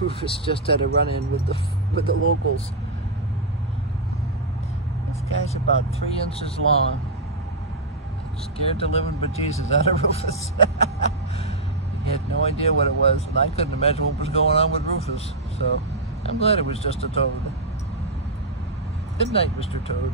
Rufous just had a run-in with the locals. This guy's about 3 inches long. Scared the living bejesus out of Rufous. He had no idea what it was, and I couldn't imagine what was going on with Rufous. So I'm glad it was just a toad. Good night, Mr. Toad.